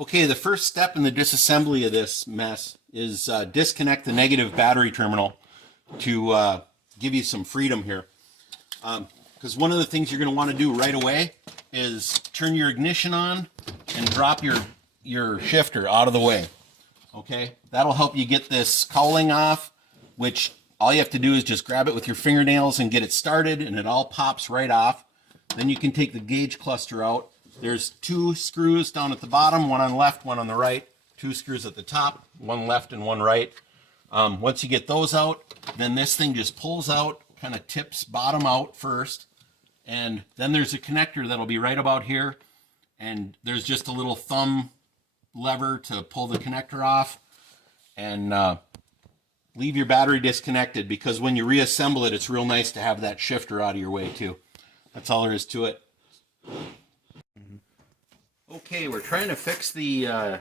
Okay, the first step in the disassembly of this mess is disconnect the negative battery terminal to give you some freedom here. Because one of the things you're going to want to do right away is turn your ignition on and drop your shifter out of the way. Okay, that'll help you get this cowling off, which all you have to do is just grab it with your fingernails and get it started, and it all pops right off. Then you can take the gauge cluster out. There's 2 screws down at the bottom, one on the left, one on the right, 2 screws at the top, one left and one right. Once you get those out, then this thing just pulls out, kind of tips bottom out first, and then there's a connector that'll be right about here, and there's just a little thumb lever to pull the connector off, and leave your battery disconnected, because when you reassemble it, it's real nice to have that shifter out of your way too. That's all there is to it. Okay, we're trying to fix the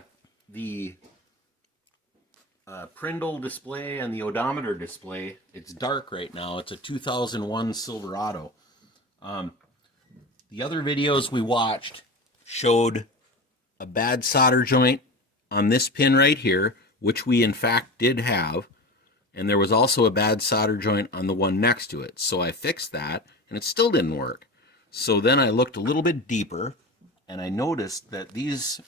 PRNDL display and the odometer display. It's dark right now. It's a 2001 Silverado. The other videos we watched showed a bad solder joint on this pin right here, which we in fact did have, and there was also a bad solder joint on the one next to it. So I fixed that, and it still didn't work. So then I looked a little bit deeper, and I noticed that these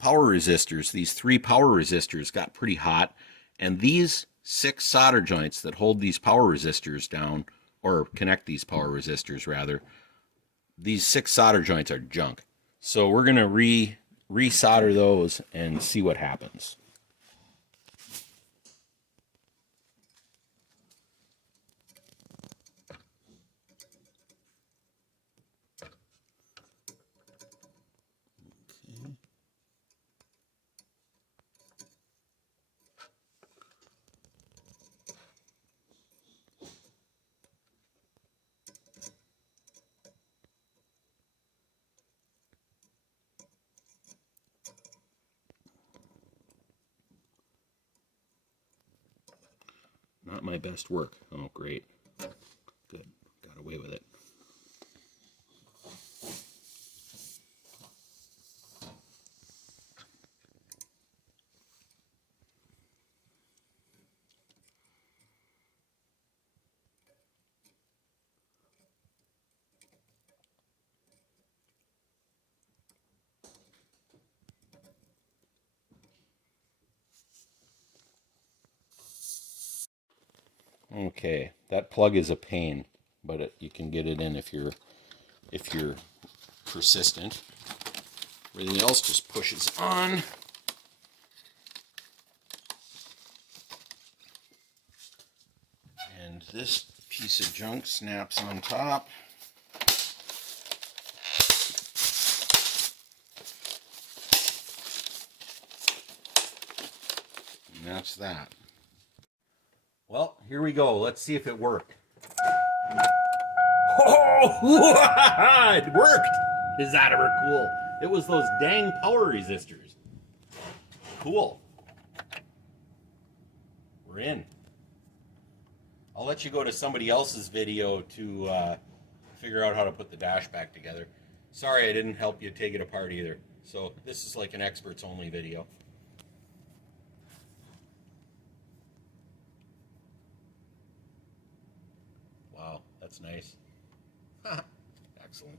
power resistors, these 3 power resistors, got pretty hot, and these 6 solder joints that hold these power resistors down, or connect these power resistors rather, these 6 solder joints are junk. So we're going to re-solder those and see what happens. Not my best work. Oh, great. Good. Got away with it. Okay, that plug is a pain, but you can get it in if you're persistent. Everything else just pushes on. And this piece of junk snaps on top. And that's that. Well, here we go. Let's see if it worked. Oh, it worked! Is that ever cool? It was those dang power resistors. Cool. We're in. I'll let you go to somebody else's video to figure out how to put the dash back together. Sorry I didn't help you take it apart either. So this is like an experts only video. Wow, that's nice. Excellent.